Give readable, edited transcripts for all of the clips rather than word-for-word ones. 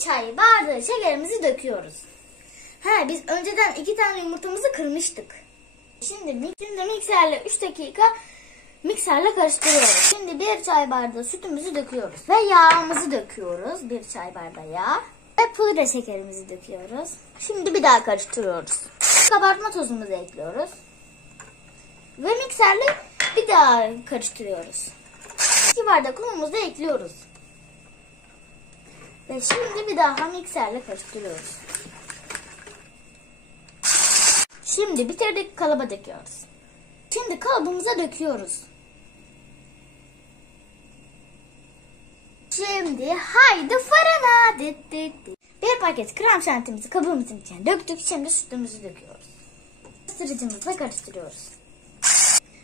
çay bardağı şekerimizi döküyoruz. Biz önceden 2 tane yumurtamızı kırmıştık. Şimdi mikserle 3 dakika mikserle karıştırıyoruz. Şimdi 1 çay bardağı sütümüzü döküyoruz. Ve yağımızı döküyoruz. 1 çay bardağı yağ. Ve pudra şekerimizi döküyoruz. Şimdi bir daha karıştırıyoruz. Kabartma tozumuzu ekliyoruz. Ve mikserle bir daha karıştırıyoruz. 2 bardak unumuzu ekliyoruz. Ve şimdi bir daha mikserle karıştırıyoruz. Şimdi bitirdik, kalıba döküyoruz. Şimdi kalıbımıza döküyoruz. Şimdi haydi fırına. Bir paket krem şantimizi kabımızın içine döktük. Şimdi sütümüzü döküyoruz. Karıştırıcımızla karıştırıyoruz.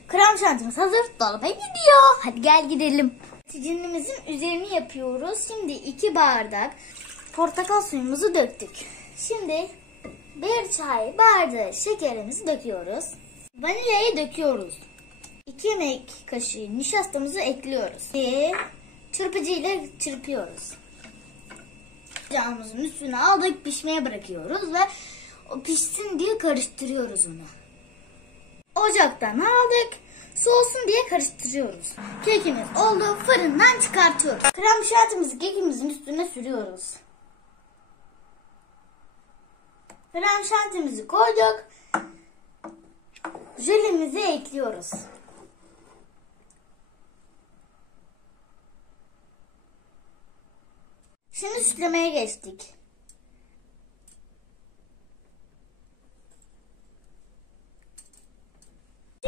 Krem şantimiz hazır. Dolaba gidiyor. Hadi gel gidelim. Sicinimizin üzerini yapıyoruz. Şimdi 2 bardak portakal suyumuzu döktük. Şimdi 1 çay bardağı şekerimizi döküyoruz. Vanilyayı döküyoruz. 2 yemek kaşığı nişastamızı ekliyoruz. Ve çırpıcı ile çırpıyoruz. Ocağımızın üstüne aldık, pişmeye bırakıyoruz ve o pişsin diye karıştırıyoruz onu. Ocaktan aldık, soğusun diye karıştırıyoruz. Kekimiz oldu, fırından çıkartıyoruz. Krem şantimizi kekimizin üstüne sürüyoruz. Krem şantimizi koyduk. Jölemizi ekliyoruz. Şimdi süslemeye geçtik.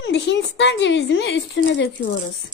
Şimdi Hindistan cevizini üstüne döküyoruz.